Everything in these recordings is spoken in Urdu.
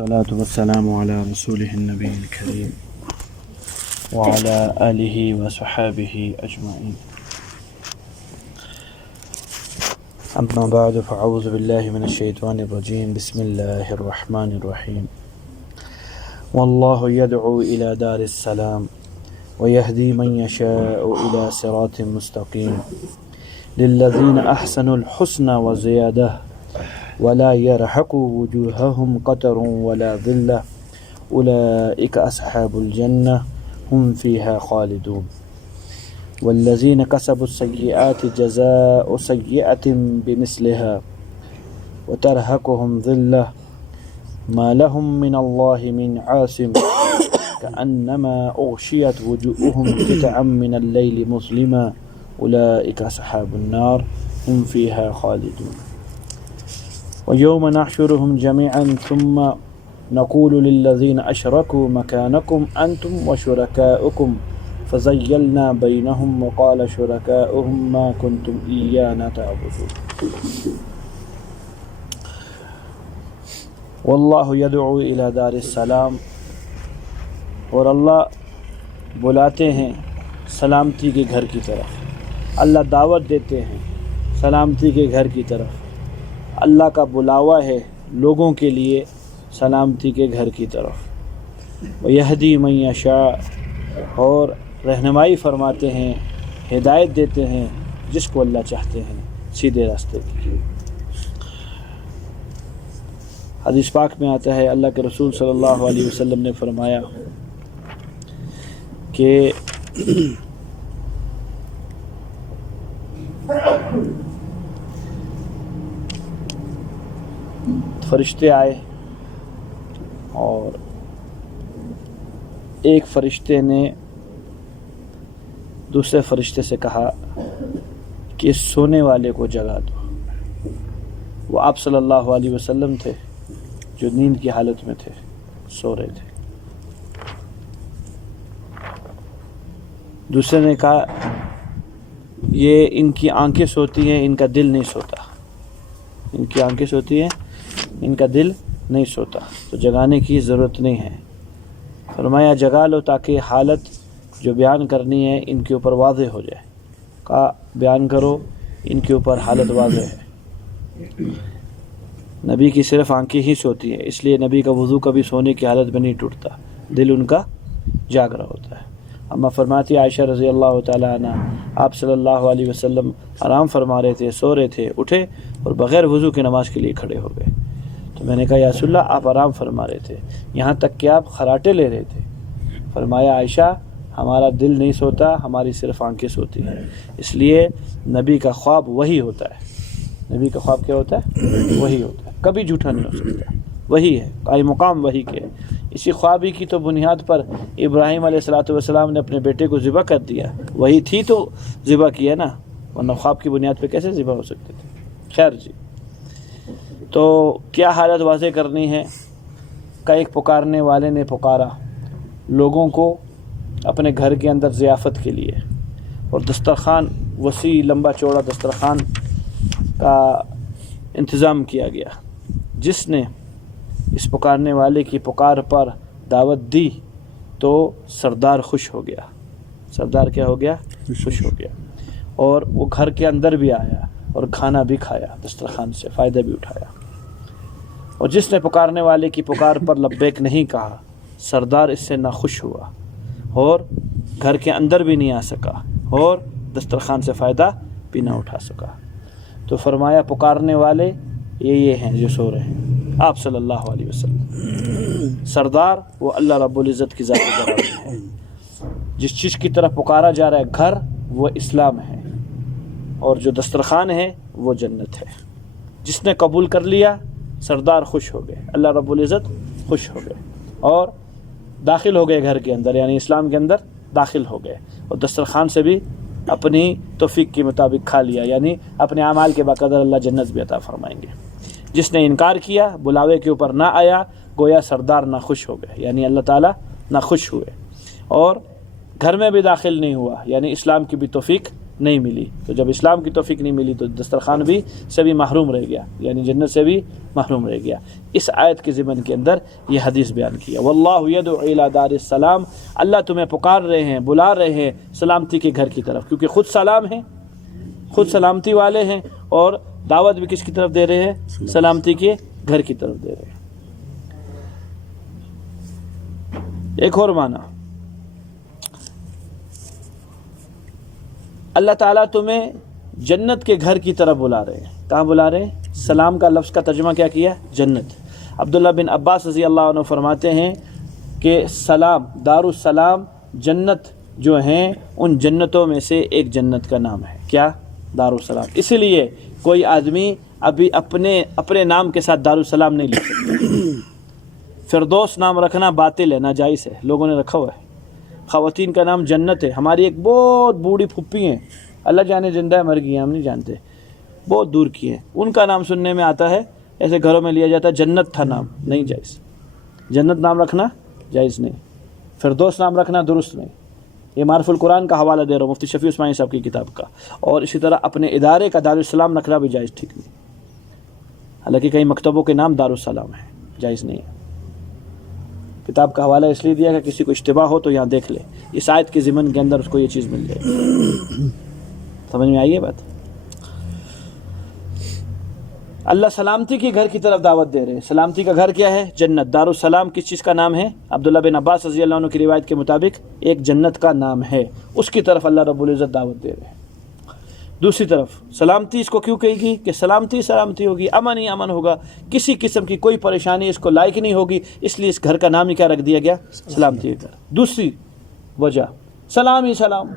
والصلاة والسلام على رسوله النبي الكريم وعلى آله وصحابه أجمعين. أما بعد فأعوذ بالله من الشيطان الرجيم. بسم الله الرحمن الرحيم. والله يدعو إلى دار السلام ويهدي من يشاء إلى صراط مستقيم للذين أحسنوا الحسنى وزيادة ولا يرهق وجوههم قتر ولا ذلة أولئك أصحاب الجنة هم فيها خالدون. والذين كسبوا السيئات جزاء سيئة بمثلها وترهقهم ذلة ما لهم من الله من عاصم كأنما أغشيت وجوههم قطعا من الليل مظلما أولئك أصحاب النار هم فيها خالدون. ويوم نحشرهم جميعا ثم نقول للذين أشركوا مكانكم أنتم وشركاؤكم فزيلنا بينهم وقال شركاؤهم ما كنتم إيانا تعبدون. واللہ یدعو الی دار السلام، اور اللہ بلاتے ہیں سلامتی کے گھر کی طرف، اللہ دعوت دیتے ہیں سلامتی کے گھر کی طرف، اللہ کا بلاوا ہے لوگوں کے لیے سلامتی کے گھر کی طرف۔ وَيَهْدِي مَن يَشَاءُ، اور رہنمائی فرماتے ہیں، ہدایت دیتے ہیں جس کو اللہ چاہتے ہیں سیدھے راستے کی۔ حدیث پاک میں آتا ہے، اللہ کے رسول صلی اللہ علیہ وسلم نے فرمایا کہ فرشتے آئے اور ایک فرشتے نے دوسرے فرشتے سے کہا کہ اس سونے والے کو جگا دو۔ وہ آپ صلی اللہ علیہ وسلم تھے جو نیند کی حالت میں تھے، سو رہے تھے۔ دوسرے نے کہا یہ ان کی آنکھیں سوتی ہیں، ان کا دل نہیں سوتا، ان کی آنکھیں سوتی ہیں، ان کا دل نہیں سوتا، تو جگانے کی ضرورت نہیں ہے۔ فرمایا جگا لو تاکہ حالت جو بیان کرنی ہے ان کے اوپر واضح ہو جائے۔ کہا بیان کرو، ان کے اوپر حالت واضح ہے۔ نبی کی صرف آنکھیں ہی سوتی ہیں، اس لیے نبی کا وضو کبھی سونے کی حالت میں نہیں ٹوٹتا، دل ان کا جاگ رہا ہوتا ہے۔ اما فرماتی عائشہ رضی اللہ تعالیٰ عنہ، آپ صلی اللہ علیہ وسلم آرام فرما رہے تھے، سو رہے تھے، اٹھے اور بغیر وضو کی نماز کے لیے کھڑے ہو گئے۔ تو میں نے کہا یا رسول اللہ آپ آرام فرما رہے تھے، یہاں تک کہ آپ خراٹے لے رہے تھے۔ فرمایا عائشہ ہمارا دل نہیں سوتا، ہماری صرف آنکھیں سوتی ہیں، اس لیے نبی کا خواب وہی ہوتا ہے۔ نبی کا خواب کیا ہوتا ہے؟ وہی ہوتا ہے، کبھی جھوٹا نہیں ہو سکتا، وہی ہے، قائم مقام وہی کے۔ اسی خوابی کی تو بنیاد پر ابراہیم علیہ السلام نے اپنے بیٹے کو ذبح کر دیا، وہی تھی تو ذبح کیا نا، ورنہ خواب کی بنیاد پہ کیسے ذبح ہو سکتے تھے؟ خیر جی، تو کیا حالت واضح کرنی ہے؟ کہ ایک پکارنے والے نے پکارا لوگوں کو اپنے گھر کے اندر ضیافت کے لیے، اور دسترخوان وسیع لمبا چوڑا دسترخوان کا انتظام کیا گیا۔ جس نے اس پکارنے والے کی پکار پر دعوت دی تو سردار خوش ہو گیا۔ سردار کیا ہو گیا؟ خوش ہو گیا، اور وہ گھر کے اندر بھی آیا اور کھانا بھی کھایا، دسترخوان سے فائدہ بھی اٹھایا۔ اور جس نے پکارنے والے کی پکار پر لبیک نہیں کہا، سردار اس سے ناخوش ہوا اور گھر کے اندر بھی نہیں آ سکا اور دسترخوان سے فائدہ بھی نہ اٹھا سکا۔ تو فرمایا پکارنے والے یہ ہیں جو سو رہے ہیں، آپ صلی اللہ علیہ وسلم۔ سردار وہ اللہ رب العزت کی ذات برابر ہے۔ جس چیز کی طرف پکارا جا رہا ہے گھر، وہ اسلام ہے، اور جو دسترخوان ہے وہ جنت ہے۔ جس نے قبول کر لیا سردار خوش ہو گئے، اللہ رب العزت خوش ہو گئے اور داخل ہو گئے گھر کے اندر، یعنی اسلام کے اندر داخل ہو گئے، اور دسترخوان سے بھی اپنی توفیق کے مطابق کھا لیا، یعنی اپنے اعمال کے بقدر اللہ جنت بھی عطا فرمائیں گے۔ جس نے انکار کیا، بلاوے کے اوپر نہ آیا، گویا سردار نہ خوش ہو گئے، یعنی اللہ تعالیٰ نہ خوش ہوئے، اور گھر میں بھی داخل نہیں ہوا، یعنی اسلام کی بھی توفیق نہیں ملی. تو جب اسلام کی توفیق نہیں ملی تو دسترخوان بھی سے بھی محروم رہ گیا، یعنی جنت سے بھی محروم رہ گیا. اس آیت کے ضمن کے اندر یہ حدیث بیان کیا. واللہ یدعو الی دار السلام، اللہ تمہیں پکار رہے ہیں، بلا رہے ہیں سلامتی کے گھر کی طرف، کیونکہ خود سلام ہیں، خود سلامتی والے ہیں، اور دعوت بھی کس کی طرف دے رہے ہیں؟ سلامتی کے گھر کی طرف دے رہے ہیں. ایک اور معنی، اللہ تعالیٰ تمہیں جنت کے گھر کی طرف بلا رہے ہیں. کہاں بلا رہے ہیں؟ سلام کا لفظ کا ترجمہ کیا کیا؟ جنت. عبداللہ بن عباس رضی اللہ عنہ فرماتے ہیں کہ سلام، دار السلام، جنت جو ہیں ان جنتوں میں سے ایک جنت کا نام ہے. کیا؟ دار السلام. اسی لیے کوئی آدمی ابھی اپنے نام کے ساتھ دار السلام نہیں لکھ سکتا. فردوس نام رکھنا باطل ہے، ناجائز ہے، لوگوں نے رکھا ہوا ہے. خواتین کا نام جنت ہے. ہماری ایک بہت بوڑھی پھپھی ہیں، اللہ جانے زندہ ہے مر گئی ہیں، ہم نہیں جانتے، بہت دور کی ہیں، ان کا نام سننے میں آتا ہے، ایسے گھروں میں لیا جاتا ہے، جنت تھا نام، نہیں جائز. جنت نام رکھنا جائز نہیں، فردوس نام رکھنا درست نہیں. یہ معرف القرآن کا حوالہ دے رہا ہوں، مفتی شفیع عثمانی صاحب کی کتاب کا. اور اسی طرح اپنے ادارے کا دارالسلام رکھنا بھی جائز ٹھیک نہیں. حالانکہ کئی مکتبوں کے نام دارالسلام ہیں، جائز نہیں ہے. کتاب کا حوالہ اس لیے دیا کہ کسی کو اشتباہ ہو تو یہاں دیکھ لے، اس آیت کے ضمن کے اندر اس کو یہ چیز مل جائے. سمجھ میں آئی ہے بات؟ اللہ سلامتی کے گھر کی طرف دعوت دے رہے ہیں. سلامتی کا گھر کیا ہے؟ جنت. دار السلام کس چیز کا نام ہے؟ عبداللہ بن عباس رضی اللہ عنہ کی روایت کے مطابق ایک جنت کا نام ہے، اس کی طرف اللہ رب العزت دعوت دے رہے ہیں. دوسری طرف سلامتی اس کو کیوں کہے گی؟ کہ سلامتی سلامتی ہوگی، امن ہی امن ہوگا، کسی قسم کی کوئی پریشانی اس کو لائق نہیں ہوگی، اس لیے اس گھر کا نام ہی کیا رکھ دیا گیا؟ سلامتی کا گھر. دوسری وجہ سلام ہی سلام،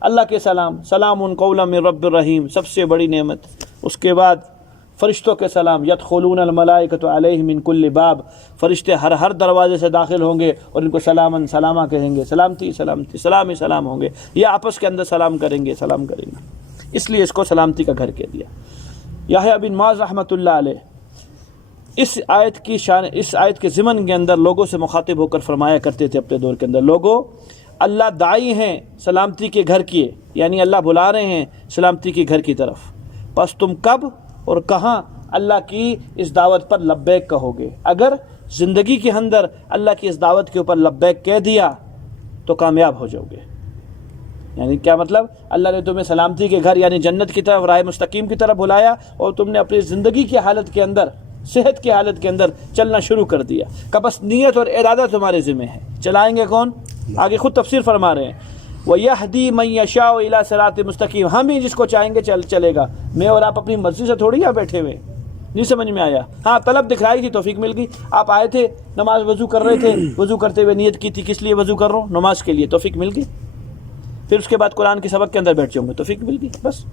اللہ کے سلام، سلام قولا من رب الرحیم، سب سے بڑی نعمت. اس کے بعد فرشتوں کے سلام، یدخلون الملائکۃ علیہم من کل باب، فرشتے ہر دروازے سے داخل ہوں گے اور ان کو سلامن سلامہ کہیں گے، سلامتی سلامتی، سلام ہی سلام ہوں گے، یہ آپس کے اندر سلام کریں گے، سلام کریں گے. اس لیے اس کو سلامتی کا گھر کہہ دیا. یحییٰ بن معاذ رحمۃ اللہ علیہ اس آیت کے ضمن کے اندر لوگوں سے مخاطب ہو کر فرمایا کرتے تھے اپنے دور کے اندر، لوگوں اللہ داعی ہیں سلامتی کے گھر کیے، یعنی اللہ بلا رہے ہیں سلامتی کے گھر کی طرف، پس تم کب اور کہاں اللہ کی اس دعوت پر لبیک کہو گے؟ اگر زندگی کے اندر اللہ کی اس دعوت کے اوپر لبیک کہہ دیا تو کامیاب ہو جاؤ گے. یعنی کیا مطلب؟ اللہ نے تمہیں سلامتی کے گھر یعنی جنت کی طرف، راہ مستقیم کی طرف بلایا، اور تم نے اپنی زندگی کی حالت کے اندر، صحت کی حالت کے اندر چلنا شروع کر دیا. کہ بس نیت اور ارادہ تمہارے ذمہ ہے. چلائیں گے کون؟ آگے خود تفسیر فرما رہے ہیں، وَيَهْدِي مَن يَشَاءُ إِلَىٰ صِرَاطٍ مُسْتَقِيمٍ، ہم ہی جس کو چاہیں گے چلے گا. میں اور آپ اپنی مرضی سے تھوڑی یہاں بیٹھے ہوئے. نہیں سمجھ میں آیا؟ ہاں طلب دکھلائی تھی، توفیق مل گئی. آپ آئے تھے نماز وضو کر رہے تھے، وضو کرتے ہوئے نیت کی تھی کس لیے وضو کر رہا ہوں؟ نماز کے لیے، توفیق مل گئی. پھر اس کے بعد قرآن کے سبق کے اندر بیٹھ جاؤں گے، توفیق مل گئی. بس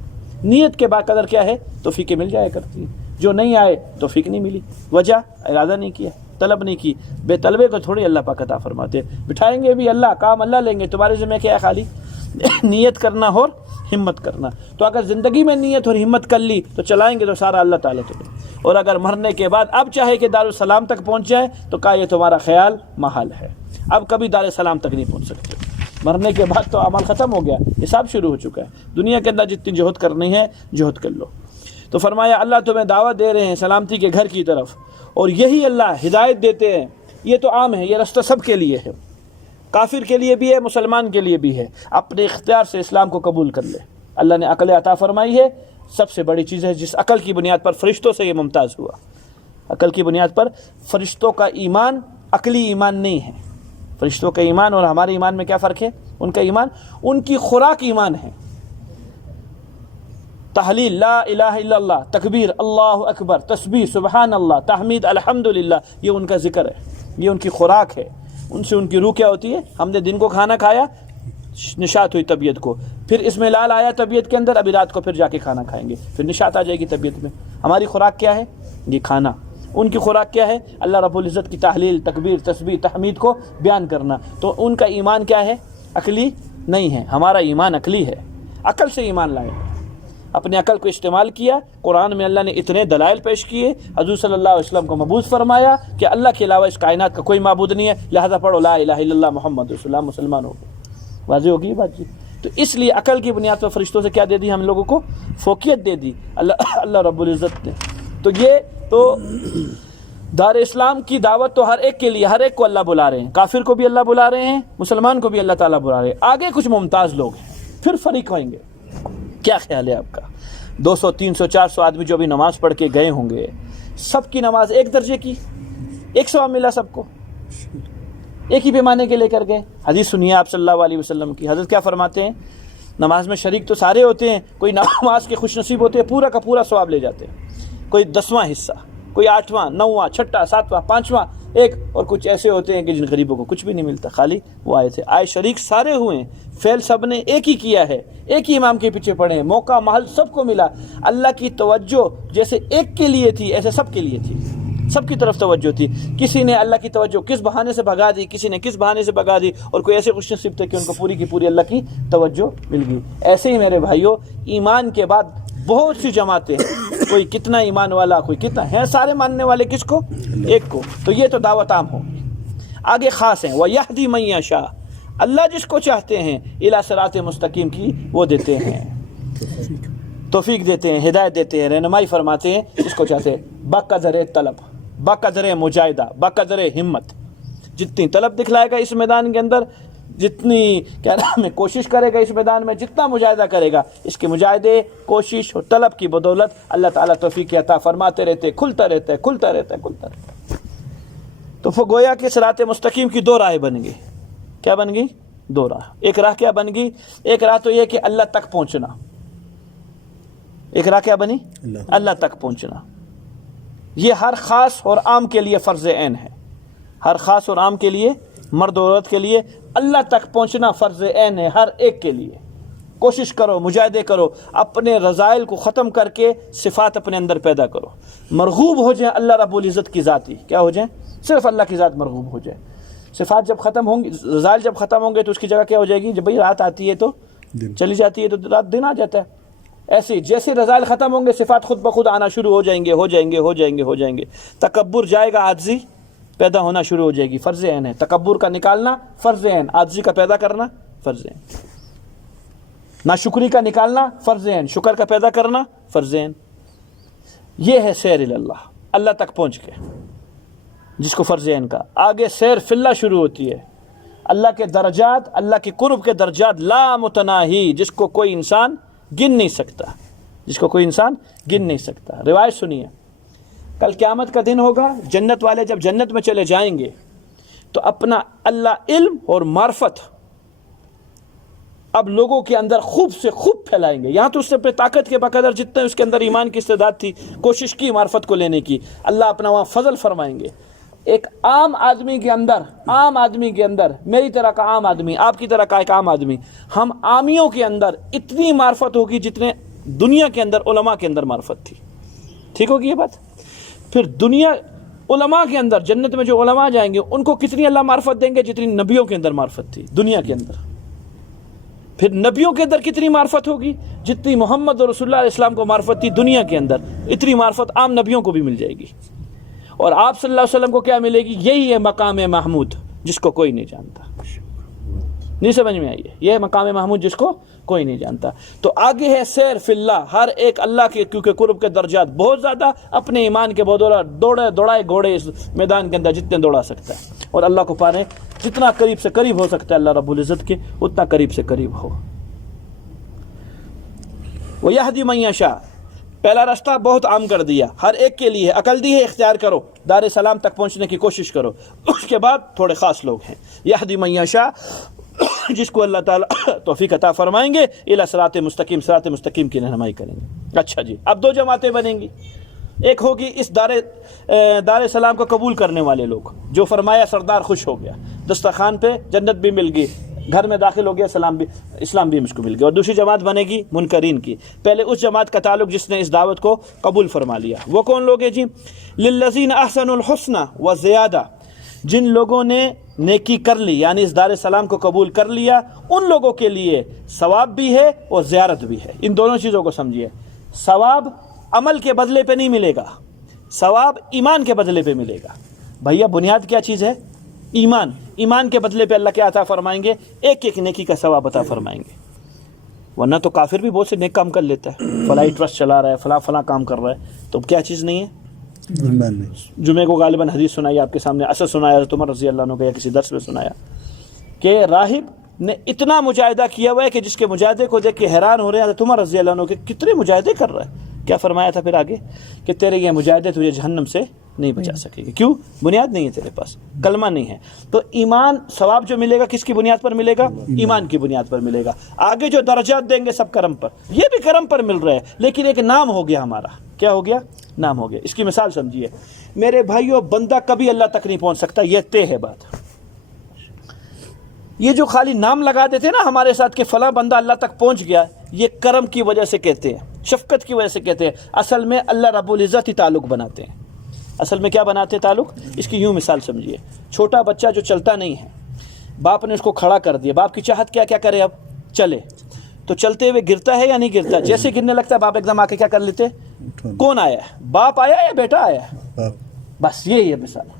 نیت کے بعد قدر کیا ہے؟ توفیق مل جایا کرتی ہے. جو نہیں آئے توفیق نہیں ملی، وجہ ارادہ نہیں کیا، طلب نہیں کی. بے طلبے کو تھوڑی اللہ پاک عطا فرماتے. بٹھائیں گے بھی اللہ، کام اللہ لیں گے، تمہارے ذمہ کیا ہے؟ خالی نیت کرنا اور ہمت کرنا. تو اگر زندگی میں نیت اور ہمت کر لی تو چلائیں گے تو سارا اللہ تعالیٰ تمہیں. اور اگر مرنے کے بعد اب چاہے کہ دارالسلام تک پہنچ جائے تو کہا یہ تمہارا خیال محال ہے، اب کبھی دارالسلام تک نہیں پہنچ سکتے. مرنے کے بعد تو عمل ختم ہو گیا، حساب شروع ہو چکا ہے. دنیا کے اندر جتنی جہد کرنی ہے جہد کر لو. تو فرمایا اللہ تمہیں دعوت دے رہے ہیں سلامتی کے گھر کی طرف، اور یہی اللہ ہدایت دیتے ہیں. یہ تو عام ہے، یہ رستہ سب کے لیے ہے، کافر کے لیے بھی ہے، مسلمان کے لیے بھی ہے. اپنے اختیار سے اسلام کو قبول کر لے. اللہ نے عقل عطا فرمائی ہے، سب سے بڑی چیز ہے، جس عقل کی بنیاد پر فرشتوں سے یہ ممتاز ہوا. عقل کی بنیاد پر فرشتوں کا ایمان عقلی ایمان نہیں ہے. فرشتوں کا ایمان اور ہمارے ایمان میں کیا فرق ہے؟ ان کا ایمان، ان کی خوراک ایمان ہے. تحلیل لا الہ الا اللہ، تکبیر اللہ اکبر، تسبیح سبحان اللہ، تحمید الحمدللہ، یہ ان کا ذکر ہے، یہ ان کی خوراک ہے. ان سے ان کی روح کیا ہوتی ہے؟ ہم نے دن کو کھانا کھایا، نشاط ہوئی طبیعت کو، پھر اس میں لال آیا طبیعت کے اندر، ابھی رات کو پھر جا کے کھانا کھائیں گے، پھر نشاط آ جائے گی طبیعت میں. ہماری خوراک کیا ہے؟ یہ کھانا. ان کی خوراک کیا ہے؟ اللہ رب العزت کی تحلیل، تکبیر، تسبیح، تحمید کو بیان کرنا. تو ان کا ایمان کیا ہے؟ عقلی نہیں ہے. ہمارا ایمان عقلی ہے. عقل سے ایمان لائے، اپنے عقل کو استعمال کیا. قرآن میں اللہ نے اتنے دلائل پیش کیے، حضور صلی اللہ علیہ وسلم کو مبعوث فرمایا کہ اللہ کے علاوہ اس کائنات کا کوئی معبود نہیں ہے، لہذا پڑھو لا الہ الا اللہ محمد رسول اللہ، مسلمان ہو گئے. واضح ہوگی یہ بات جی؟ تو اس لیے عقل کی بنیاد پر فرشتوں سے کیا دے دی ہم لوگوں کو؟ فوقیت دے دی اللہ رب العزت نے. تو یہ تو دار اسلام کی دعوت تو ہر ایک کے لیے، ہر ایک کو اللہ بلا رہے ہیں، کافر کو بھی اللہ بلا رہے ہیں، مسلمان کو بھی اللہ تعالیٰ بلا رہے ہیں. آگے کچھ ممتاز لوگ ہیں، پھر فریق ہوئیں گے. کیا خیال ہے آپ کا؟ 200 300 400 آدمی جو ابھی نماز پڑھ کے گئے ہوں گے، سب کی نماز ایک درجے کی، ایک ثواب ملا سب کو، ایک ہی پیمانے کے لے کر گئے. حدیث سنیے آپ صلی اللہ علیہ وسلم کی. حضرت کیا فرماتے ہیں؟ نماز میں شریک تو سارے ہوتے ہیں، کوئی نماز کے خوش نصیب ہوتے ہیں پورا کا پورا ثواب لے جاتے ہیں، کوئی 10واں حصہ، کوئی 8واں 9واں 6واں 7واں 5واں ایک، اور کچھ ایسے ہوتے ہیں کہ جن غریبوں کو کچھ بھی نہیں ملتا، خالی وہ آئے تھے. آئے شریک سارے ہوئے ہیں، فعل سب نے ایک ہی کیا ہے، ایک ہی امام کے پیچھے پڑے ہیں، موقع محل سب کو ملا. اللہ کی توجہ جیسے ایک کے لیے تھی ایسے سب کے لیے تھی، سب کی طرف توجہ تھی. کسی نے اللہ کی توجہ کس بہانے سے بھگا دی، کسی نے کس بہانے سے بھگا دی، اور کوئی ایسے خوش نصیب تھے کہ ان کو پوری کی پوری اللہ کی توجہ مل گئی. ایسے ہی میرے بھائیوں، ایمان کے بعد بہت سی جماعتیں ہیں، کوئی کتنا ایمان والا، کوئی کتنا ہے، سارے ماننے والے کس کو؟ ایک کو. تو یہ تو دعوت عام ہوگی. آگے خاص ہیں، وَيَهْدِي مَن يَشَاءُ، اللہ جس کو چاہتے ہیں اِلَى صِرَاطٍ مستقیم کی وہ دیتے ہیں، توفیق دیتے ہیں، ہدایت دیتے ہیں، رہنمائی فرماتے ہیں جس کو چاہتے ہیں، بقدر طلب، بقدر مجاہدہ، بقدر ہمت. جتنی طلب دکھلائے گا اس میدان کے اندر، جتنی کیا نام ہے کوشش کرے گا اس میدان میں، جتنا مجاہدہ کرے گا، اس کے مجاہدے، کوشش اور طلب کی بدولت اللہ تعالیٰ توفیق عطا فرماتے رہتے، کھلتا رہتا ہے، کھلتا رہتا ہے، کھلتا رہتا ہے. تو گویا کہ صراط مستقیم کی دو راہیں بن گئی. کیا بن گئی؟ دو راہ. ایک راہ کیا بن گئی؟ ایک راہ تو یہ کہ اللہ تک پہنچنا. ایک راہ کیا بنی؟ اللہ تک پہنچنا. یہ ہر خاص اور عام کے لیے فرض عین ہے. ہر خاص اور عام کے لیے، مرد و عورت کے لیے اللہ تک پہنچنا فرض عین ہے، ہر ایک کے لیے. کوشش کرو، مجاہدے کرو، اپنے رذائل کو ختم کر کے صفات اپنے اندر پیدا کرو. مرغوب ہو جائیں اللہ رب العزت کی ذات ہی. کیا ہو جائیں؟ صرف اللہ کی ذات مرغوب ہو جائے. صفات جب ختم ہوں گی، رذائل جب ختم ہوں گے تو اس کی جگہ کیا ہو جائے گی؟ جب بھئی رات آتی ہے تو چلی جاتی ہے، تو رات دن آ جاتا ہے. ایسے جیسے رذائل ختم ہوں گے صفات خود بخود آنا شروع ہو جائیں گے، ہو جائیں گے، ہو جائیں گے، ہو جائیں گے. تکبر جائے گا، عاجزی پیدا ہونا شروع ہو جائے گی. فرض عین ہے تکبر کا نکالنا، فرض عین عاجزی کا پیدا کرنا، فرض عین ناشکری کا نکالنا، فرض عین شکر کا پیدا کرنا، فرض عین. یہ ہے سیر اللہ، اللہ تک پہنچ کے جس کو فرض عین کا. آگے سیر فی اللہ شروع ہوتی ہے. اللہ کے درجات، اللہ کے قرب کے درجات لا متناہی، جس کو کوئی انسان گن نہیں سکتا، جس کو کوئی انسان گن نہیں سکتا. روایت سنیے، کل قیامت کا دن ہوگا، جنت والے جب جنت میں چلے جائیں گے تو اپنا اللہ علم اور معرفت اب لوگوں کے اندر خوب سے خوب پھیلائیں گے. یہاں تو اس سے اپنے طاقت کے بقدر جتنے اس کے اندر ایمان کی استعداد تھی، کوشش کی معرفت کو لینے کی، اللہ اپنا وہاں فضل فرمائیں گے. ایک عام آدمی کے اندر، عام آدمی کے اندر، میری طرح کا عام آدمی، آپ کی طرح کا ایک عام آدمی، ہم عامیوں کے اندر اتنی معرفت ہوگی جتنے دنیا کے اندر علماء کے اندر معرفت تھی. ٹھیک ہوگی یہ بات؟ پھر دنیا علماء کے اندر، جنت میں جو علماء جائیں گے ان کو کتنی اللہ معرفت دیں گے جتنی نبیوں کے اندر معرفت تھی دنیا کے اندر. پھر نبیوں کے اندر کتنی معرفت ہوگی جتنی محمد رسول اللہ علیہ السلام کو معرفت تھی دنیا کے اندر، اتنی معرفت عام نبیوں کو بھی مل جائے گی. اور آپ صلی اللہ علیہ وسلم کو کیا ملے گی؟ یہی ہے مقام محمود جس کو کوئی نہیں جانتا. نہیں سمجھ میں آئی ہے؟ یہ ہے مقام محمود جس کو کوئی نہیں جانتا. تو آگے ہے سیر فی اللہ، ہر ایک اللہ کے کیونکہ قرب کے درجات بہت زیادہ، اپنے ایمان کے بدولت دوڑائے گھوڑے اس میدان کے اندر جتنے دوڑا سکتا ہے، اور اللہ کو پانے جتنا قریب سے قریب ہو سکتا ہے اللہ رب العزت کے، اتنا قریب سے قریب ہو. وَيَهْدِي مَن يَشَاءُ، پہلا راستہ بہت عام کر دیا، ہر ایک کے لیے عقل دی ہے، اختیار کرو، دار السلام تک پہنچنے کی کوشش کرو. اس کے بعد تھوڑے خاص لوگ ہیں، یہدی من یشاء، جس کو اللہ تعالیٰ توفیق عطا فرمائیں گے، الی صراط مستقیم، صراط مستقیم کی رہنمائی کریں گے. اچھا جی، اب دو جماعتیں بنیں گی. ایک ہوگی اس دار سلام کو قبول کرنے والے لوگ، جو فرمایا سردار خوش ہو گیا، دسترخوان پہ جنت بھی مل گئی، گھر میں داخل ہو گیا، اسلام بھی مجھ کو مل گیا. اور دوسری جماعت بنے گی منکرین کی. پہلے اس جماعت کا تعلق جس نے اس دعوت کو قبول فرما لیا. وہ کون لوگ ہیں جی؟ للذین احسنوا الحسنى وزیادہ، جن لوگوں نے نیکی کر لی، یعنی اس دار السلام کو قبول کر لیا، ان لوگوں کے لیے ثواب بھی ہے اور زیارت بھی ہے. ان دونوں چیزوں کو سمجھیے. ثواب عمل کے بدلے پہ نہیں ملے گا، ثواب ایمان کے بدلے پہ ملے گا. بھیا بنیاد کیا چیز ہے؟ ایمان. ایمان کے بدلے پہ اللہ کیا عطا فرمائیں گے؟ ایک ایک نیکی کا ثواب عطا فرمائیں گے. ورنہ تو کافر بھی بہت سے نیک کام کر لیتا ہے، فلاحی ٹرسٹ چلا رہا ہے، فلاں فلاں کام کر رہا ہے، تو کیا چیز نہیں ہے؟ ایمان نہیں. جمعے کو غالباً حدیث سنائی آپ کے سامنے، اثر سنایا حضرت عمر رضی اللہ عنہ کا، یا کسی درس میں سنایا کہ راہب نے اتنا مجاہدہ کیا ہوا ہے کہ جس کے مجاہدے کو دیکھ کے حیران ہو رہے ہیں حضرت عمر رضی اللہ عنہ کے، کتنے مجاہدے کر رہا ہے. کیا فرمایا تھا پھر آگے کہ تیرے یہ مجاہدے تجھے جہنم سے نہیں بچا سکے گی. کیوں؟ بنیاد نہیں ہے تیرے پاس، کلمہ نہیں ہے. تو ایمان، ثواب جو ملے گا کس کی بنیاد پر ملے گا؟ ایمان کی بنیاد پر ملے گا. آگے جو درجات دیں گے سب کرم پر، یہ بھی کرم پر مل رہے ہیں، لیکن ایک نام ہو گیا ہمارا. کیا ہو گیا؟ نام ہو گیا. اس کی مثال سمجھیے میرے بھائیو، بندہ کبھی اللہ تک نہیں پہنچ سکتا، یہ طے ہے بات. یہ جو خالی نام لگا دیتے نا ہمارے ساتھ کہ فلاں بندہ اللہ تک پہنچ گیا، یہ کرم کی وجہ سے کہتے ہیں، شفقت کی وجہ سے کہتے ہیں. اصل میں اللہ رب العزت ہی تعلق بناتے ہیں. اصل میں کیا بناتے ہیں؟ تعلق. اس کی یوں مثال سمجھیے، چھوٹا بچہ جو چلتا نہیں ہے، باپ نے اس کو کھڑا کر دیا، باپ کی چاہت کیا کرے؟ اب چلے. تو چلتے ہوئے گرتا ہے یا نہیں گرتا؟ جیسے گرنے لگتا ہے باپ ایک دم آ کے کیا کر لیتے؟ کون آیا ہے؟ باپ آیا یا بیٹا آیا ہے؟ بس یہی ہے مثال.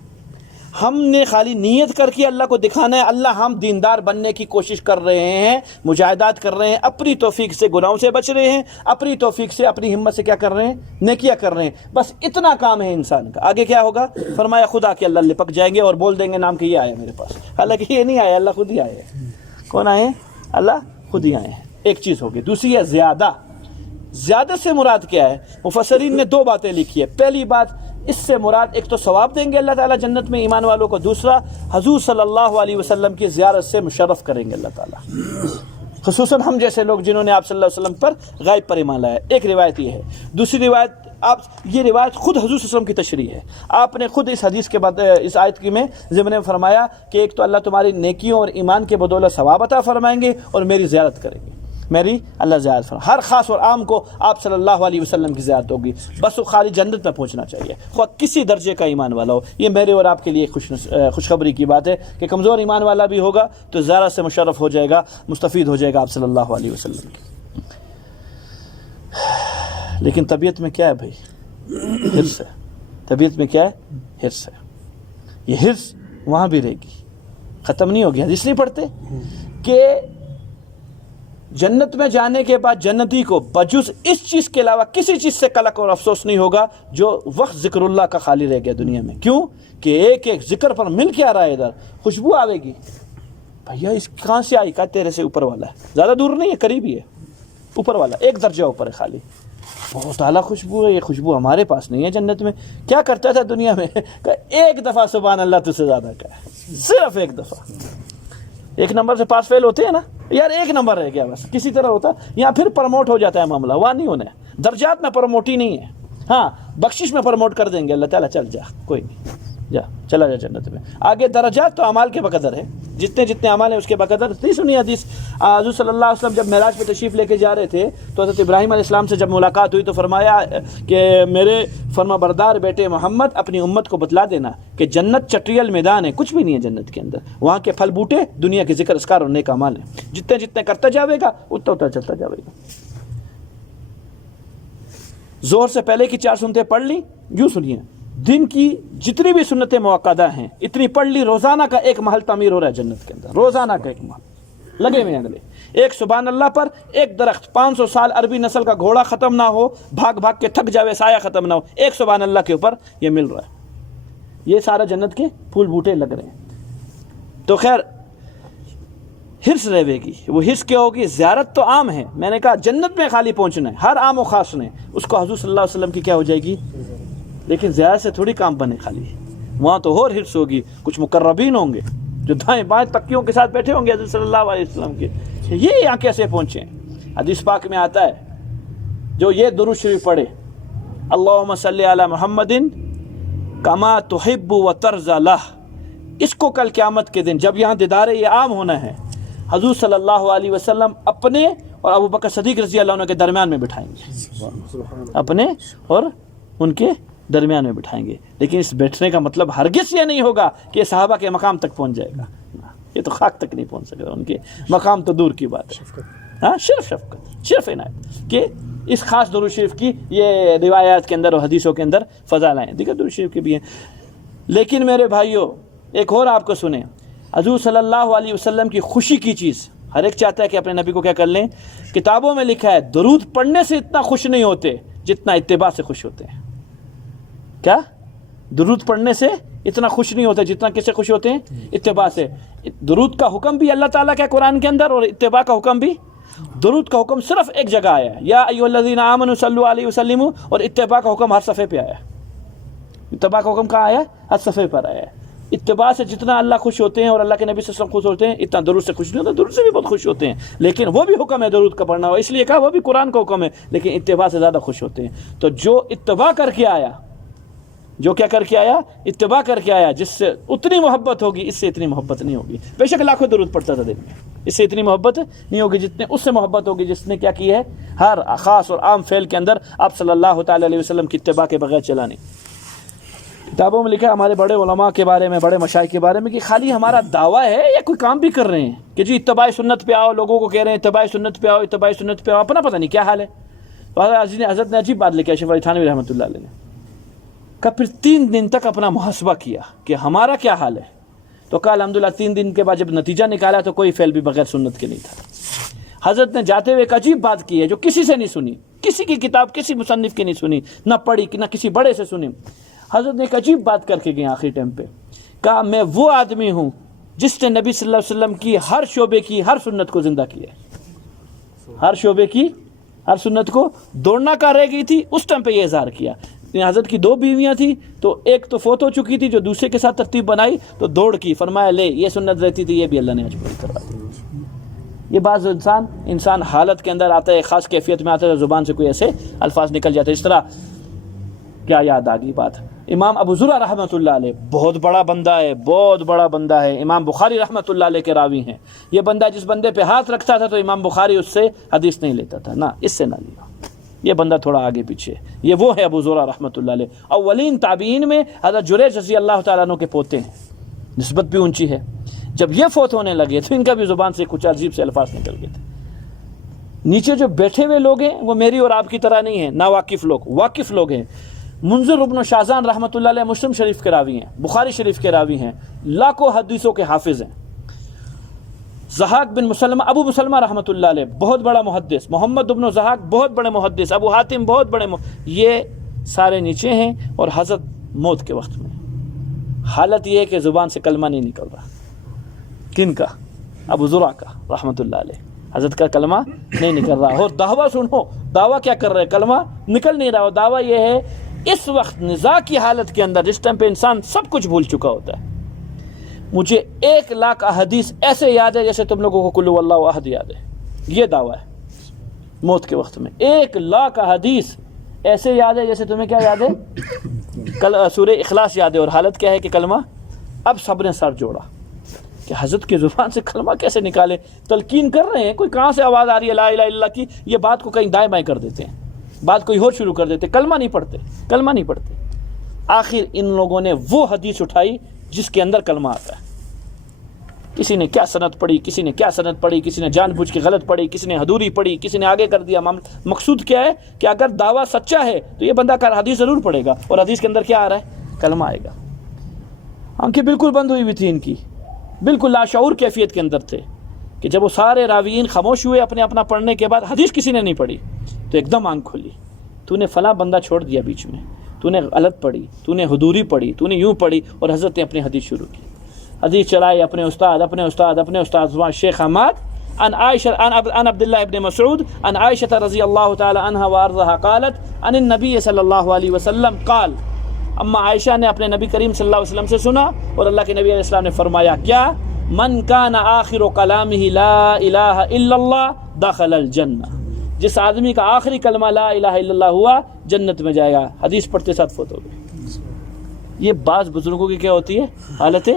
ہم نے خالی نیت کر کے اللہ کو دکھانا ہے، اللہ ہم دیندار بننے کی کوشش کر رہے ہیں، مجاہدات کر رہے ہیں، اپنی توفیق سے گناہوں سے بچ رہے ہیں، اپنی توفیق سے اپنی ہمت سے کیا کر رہے ہیں؟ نیکیاں کر رہے ہیں. بس اتنا کام ہے انسان کا. آگے کیا ہوگا؟ فرمایا خدا کے اللہ لپک جائیں گے اور بول دیں گے نام کہ یہ آیا میرے پاس. حالانکہ یہ نہیں آیا، اللہ خود ہی آئے. کون آئے؟ اللہ خود ہی آئے ہیں. ایک چیز ہوگی. دوسری ہے زیادہ. زیادہ سے مراد کیا ہے؟ مفسرین نے دو باتیں لکھی ہے. پہلی بات، اس سے مراد ایک تو ثواب دیں گے اللہ تعالیٰ جنت میں ایمان والوں کو، دوسرا حضور صلی اللہ علیہ وسلم کی زیارت سے مشرف کریں گے اللہ تعالیٰ، خصوصاً ہم جیسے لوگ جنہوں نے آپ صلی اللہ علیہ وسلم پر غائب پر ایمان لایا. ایک روایت یہ ہے. دوسری روایت، آپ یہ روایت خود حضور صلی اللہ علیہ وسلم کی تشریح ہے. آپ نے خود اس حدیث کے بعد اس آیت کی میں ضمن میں فرمایا کہ ایک تو اللہ تمہاری نیکیوں اور ایمان کے بدولت ثواب عطا فرمائیں گے اور میری زیارت کریں گے. میری اللہ زیارت فرما. ہر خاص اور عام کو آپ صلی اللہ علیہ وسلم کی زیارت ہوگی. بس وہ خالی جنت میں پہنچنا چاہیے، خواہ کسی درجے کا ایمان والا ہو. یہ میرے اور آپ کے لیے خوشخبری کی بات ہے کہ کمزور ایمان والا بھی ہوگا تو زیارت سے مشرف ہو جائے گا، مستفید ہو جائے گا آپ صلی اللہ علیہ وسلم کی. لیکن طبیعت میں کیا ہے بھائی؟ حرص ہے. طبیعت میں کیا ہے؟ حرص ہے. یہ حرص وہاں بھی رہے گی، ختم نہیں ہوگی. حدیث نہیں پڑھتے کہ جنت میں جانے کے بعد جنتی کو بجز اس چیز کے علاوہ کسی چیز سے قلق اور افسوس نہیں ہوگا جو وقت ذکر اللہ کا خالی رہ گیا دنیا میں. کیوں؟ کہ ایک ایک ذکر پر مل کے آ رہا ہے. ادھر خوشبو آوے گی، بھیا اس کہاں سے آئی؟ کہا تیرے سے اوپر والا ہے، زیادہ دور نہیں ہے، قریب ہی ہے. اوپر والا ایک درجہ اوپر ہے خالی. بہت اعلیٰ خوشبو ہے. یہ خوشبو ہمارے پاس نہیں ہے جنت میں. کیا کرتا تھا دنیا میں؟ کہ ایک دفعہ سبحان اللہ تجھ سے زیادہ کا ہے، صرف ایک دفعہ. ایک نمبر سے پاس فیل ہوتے ہیں نا یار، ایک نمبر رہ گیا بس کسی طرح ہوتا، یا پھر پروموٹ ہو جاتا ہے معاملہ. وہاں نہیں ہونا ہے. درجات میں پروموٹ ہی نہیں ہے. ہاں بخشش میں پروموٹ کر دیں گے اللہ تعالیٰ، چل جا کوئی نہیں، جا چلا جا جنت میں. آگے درجات تو اعمال کے بقدر ہے، جتنے جتنے اعمال ہیں اس کے بقدر. نہیں سنی حدیث؟ حضور صلی اللہ علیہ وسلم جب معراج پہ تشریف لے کے جا رہے تھے تو حضرت ابراہیم علیہ السلام سے جب ملاقات ہوئی تو فرمایا کہ میرے فرما بردار بیٹے محمد، اپنی امت کو بتلا دینا کہ جنت چٹریل میدان ہے، کچھ بھی نہیں ہے جنت کے اندر. وہاں کے پھل بوٹے دنیا کے ذکر اذکار اور نیک اعمال ہیں. جتنے جتنے کرتا جاوے گا اتنا اتنا چلتا جاوے گا. ظہر سے پہلے کی 4 سنتیں پڑھ لی، یوں سنیے، دن کی جتنی بھی سنتیں موقعہ ہیں اتنی پڑھ لی. روزانہ کا ایک محل تعمیر ہو رہا ہے جنت کے اندر، روزانہ کا ایک محل لگے ہوئے ہیں. اگلے ایک سبحان اللہ پر ایک درخت 500 سال عربی نسل کا گھوڑا ختم نہ ہو، بھاگ بھاگ کے تھک جاوے، سایہ ختم نہ ہو، ایک سبحان اللہ کے اوپر یہ مل رہا ہے. یہ سارا جنت کے پھول بوٹے لگ رہے ہیں. تو خیر حرص رہے گی. وہ حرص کیا ہوگی؟ زیارت تو عام ہے، میں نے کہا جنت میں خالی پہنچنا ہے، ہر عام و خاص نے اس کو حضور صلی اللہ علیہ وسلم کی کیا ہو جائے گی. لیکن زیارت سے تھوڑی کام بنے خالی، وہاں تو اور حرص ہوگی. کچھ مقربین ہوں گے جو دائیں بائیں تکیوں کے ساتھ بیٹھے ہوں گے حضرت صلی اللہ علیہ وسلم کے. یہ یہاں کیسے پہنچے؟ حدیث پاک میں آتا ہے جو یہ درود شریف پڑھے، اللہم صلی علی محمد کما تحب و ترضی لہ، اس کو کل قیامت کے دن جب یہاں دیدار یہ عام ہونا ہے، حضور صلی اللہ علیہ وسلم اپنے اور ابو بکر صدیق رضی اللہ عنہ کے درمیان میں بٹھائیں گے، اپنے اور ان کے درمیان میں بٹھائیں گے. لیکن اس بیٹھنے کا مطلب ہرگز یہ نہیں ہوگا کہ صحابہ کے مقام تک پہنچ جائے گا. یہ تو خاک تک نہیں پہنچ سکے گا، ان کے مقام تو دور کی بات ہے. ہاں صرف شفقت، صرف عنایت کہ اس خاص درود شریف کی یہ روایات کے اندر اور حدیثوں کے اندر فضائل ہیں، دیگر درود شریف کے بھی ہیں. لیکن میرے بھائیوں ایک اور آپ کو سنیں، حضور صلی اللہ علیہ وسلم کی خوشی کی چیز ہر ایک چاہتا ہے کہ اپنے نبی کو کیا کر لیں. کتابوں میں لکھا ہے درود پڑھنے سے اتنا خوش نہیں ہوتے جتنا اتباع سے خوش ہوتے ہیں. کیا؟ درود پڑھنے سے اتنا خوش نہیں ہوتے جتنا کس سے خوش ہوتے ہیں؟ اتباع سے. درود کا حکم بھی اللہ تعالیٰ کا قرآن کے اندر، اور اتباع کا حکم بھی. درود کا حکم صرف ایک جگہ آیا ہے، یا ایھا الذین آمنوا صلوا علیہ وسلم، اور اتباع کا حکم ہر صفحے پہ آیا ہے. اتباع کا حکم کہاں آیا ہے؟ ہر صفحے پر آیا ہے. اتباع سے جتنا اللہ خوش ہوتے ہیں اور اللہ کے نبی صلی اللہ علیہ وسلم خوش ہوتے ہیں، اتنا درود سے خوش نہیں ہوتے. درود سے بھی بہت خوش ہوتے ہیں، لیکن وہ بھی حکم ہے درود کا پڑھنا، اس لیے کہا وہ بھی قرآن کا حکم ہے، لیکن اتباع سے زیادہ خوش ہوتے ہیں. تو جو اتباع کر کے آیا، جو کیا کر کے آیا؟ اتباع کر کے آیا، جس سے اتنی محبت ہوگی، اس سے اتنی محبت نہیں ہوگی. بے شک لاکھوں درود پڑھتا تھا دن میں، اس سے اتنی محبت نہیں ہوگی جتنے اس سے محبت ہوگی جس نے کیا کی ہے؟ ہر خاص اور عام فعل کے اندر آپ صلی اللہ تعالی علیہ وسلم کی اتباع کے بغیر چلا نہیں. کتابوں میں لکھا ہے ہمارے بڑے علماء کے بارے میں، بڑے مشائخ کے بارے میں، کہ خالی ہمارا دعویٰ ہے یا کوئی کام بھی کر رہے ہیں کہ جی اتباع سنت پہ آؤ، لوگوں کو کہہ رہے ہیں اتباع سنت پہ آؤ، اتباع سنت پہ آؤ، اپنا پتہ نہیں کیا حال ہے. تو حضرت نے عجیب بات لکھی ہے اشرف علی تھانوی رحمۃ اللہ علیہ نے، کہ پھر 3 دن تک اپنا محاسبہ کیا کہ ہمارا کیا حال ہے. تو کہا الحمدللہ 3 دن کے بعد جب نتیجہ نکالا تو کوئی فعل بھی بغیر سنت کے نہیں تھا. حضرت نے جاتے ہوئے ایک عجیب بات کی ہے جو کسی سے نہیں سنی، کسی کی کتاب کسی مصنف کی نہیں سنی، نہ پڑھی نہ کسی بڑے سے سنی. حضرت نے ایک عجیب بات کر کے گئے آخری ٹائم پہ، کہا میں وہ آدمی ہوں جس نے نبی صلی اللہ علیہ وسلم کی ہر شعبے کی ہر سنت کو زندہ کیا ہے. ہر شعبے کی ہر سنت کو دوڑنا کا رہ گئی تھی، اس ٹائم پہ یہ اظہار کیا. حضرت کی 2 بیویاں تھیں، تو ایک تو فوت ہو چکی تھی، جو دوسرے کے ساتھ ترتیب بنائی تو دوڑ کی، فرمایا لے یہ سنت رہتی تھی، یہ بھی اللہ نے آج پوری کروا دی. یہ بعض انسان حالت کے اندر آتا ہے، خاص کیفیت میں آتا ہے، زبان سے کوئی ایسے الفاظ نکل جاتے ہیں. اس طرح کیا یاد آ گئی بات، امام ابو زرع رحمۃ اللہ علیہ بہت بڑا بندہ ہے، بہت بڑا بندہ ہے. امام بخاری رحمۃ اللہ علیہ کے راوی ہیں. یہ بندہ جس بندے پہ ہاتھ رکھتا تھا تو امام بخاری اس سے حدیث نہیں لیتا تھا، نہ اس سے نہ لیا. یہ بندہ تھوڑا آگے پیچھے، یہ وہ ہے ابو زرع رحمۃ اللہ علیہ. اولین تابعین میں حضرت جریج رضی اللہ تعالیٰ عنہ کے پوتے ہیں، نسبت بھی اونچی ہے. جب یہ فوت ہونے لگے تو ان کا بھی زبان سے کچھ عجیب سے الفاظ نکل گئے تھے. نیچے جو بیٹھے ہوئے لوگ ہیں وہ میری اور آپ کی طرح نہیں ہیں، نا واقف لوگ، واقف لوگ ہیں. منذر ابن شاذان رحمۃ اللہ علیہ مسلم شریف کے راوی ہیں، بخاری شریف کے راوی ہیں، لاکھوں حدیثوں کے حافظ ہیں. زہاق بن مسلمہ، ابو مسلمہ رحمۃ اللہ علیہ بہت بڑا محدث، محمد ابن زہاق بہت بڑے محدث، ابو حاتم بہت بڑے یہ سارے نیچے ہیں. اور حضرت موت کے وقت میں حالت یہ ہے کہ زبان سے کلمہ نہیں نکل رہا. کن کا؟ ابو زرع کا رحمۃ اللہ علیہ. حضرت کا کلمہ نہیں نکل رہا. اور دعویٰ سنو، دعویٰ کیا کر رہے؟ کلمہ نکل نہیں رہا. اور دعویٰ یہ ہے اس وقت نزاع کی حالت کے اندر، جس ٹائم پہ انسان سب کچھ بھول چکا ہوتا ہے، مجھے 1 لاکھ احادیث ایسے یاد ہے جیسے تم لوگوں کو قل هو اللہ احد یاد ہے. یہ دعویٰ ہے موت کے وقت میں. 1 لاکھ احادیث ایسے یاد ہے جیسے تمہیں کیا یاد ہے؟ سورہ اخلاص یاد ہے. اور حالت کیا ہے کہ کلمہ اب سب نے سر جوڑا کہ حضرت کی زبان سے کلمہ کیسے نکالے. تلقین کر رہے ہیں، کوئی کہاں سے آواز آ رہی ہے لا الہ الا اللہ کی، یہ بات کو کہیں دائیں بائیں کر دیتے ہیں، بات کوئی اور شروع کر دیتے، کلمہ نہیں پڑھتے، کلمہ نہیں پڑھتے. آخر ان لوگوں نے وہ حدیث اٹھائی جس کے اندر کلمہ آتا ہے. کسی نے کیا سند پڑھی، کسی نے کیا سند پڑھی، کسی نے جان بوجھ کے غلط پڑھی، کسی نے حدوری پڑھی، کسی نے آگے کر دیا. مقصود کیا ہے کہ اگر دعویٰ سچا ہے تو یہ بندہ حدیث ضرور پڑھے گا، اور حدیث کے اندر کیا آ رہا ہے؟ کلمہ آئے گا. آنکھیں بالکل بند ہوئی ہوئی تھی ان کی، بالکل لاشعور کیفیت کے اندر تھے کہ جب وہ سارے راویین خاموش ہوئے اپنے اپنا پڑھنے کے بعد، حدیث کسی نے نہیں پڑھی، تو ایک دم آنکھ کھلی. تو نے فلاں بندہ چھوڑ دیا بیچ میں، تو نے غلط پڑھی، تو نے حدوری پڑھی، تو نے یوں پڑھی. اور حضرت نے اپنی حدیث شروع کی. حدیث چلائے اپنے استاد شیخ حماد عن عبداللہ ابن مسعود عن عائشہ رضی اللہ تعالی عنہ وارضاها قالت عن النبی صلی اللہ علیہ وسلم قال. اما عائشہ نے اپنے نبی کریم صلی اللہ علیہ وسلم سے سنا، اور اللہ کے نبی علیہ السلام نے فرمایا کیا؟ من کان آخر کلامہ لا الہ الا اللہ دخل الجنہ. جس آدمی کا آخری کلمہ لا الہ الا اللہ ہوا جنت میں جائے گا. حدیث پڑھتے ساتھ فوت ہو گئے. یہ بعض بزرگوں کی کیا ہوتی ہے؟ حالت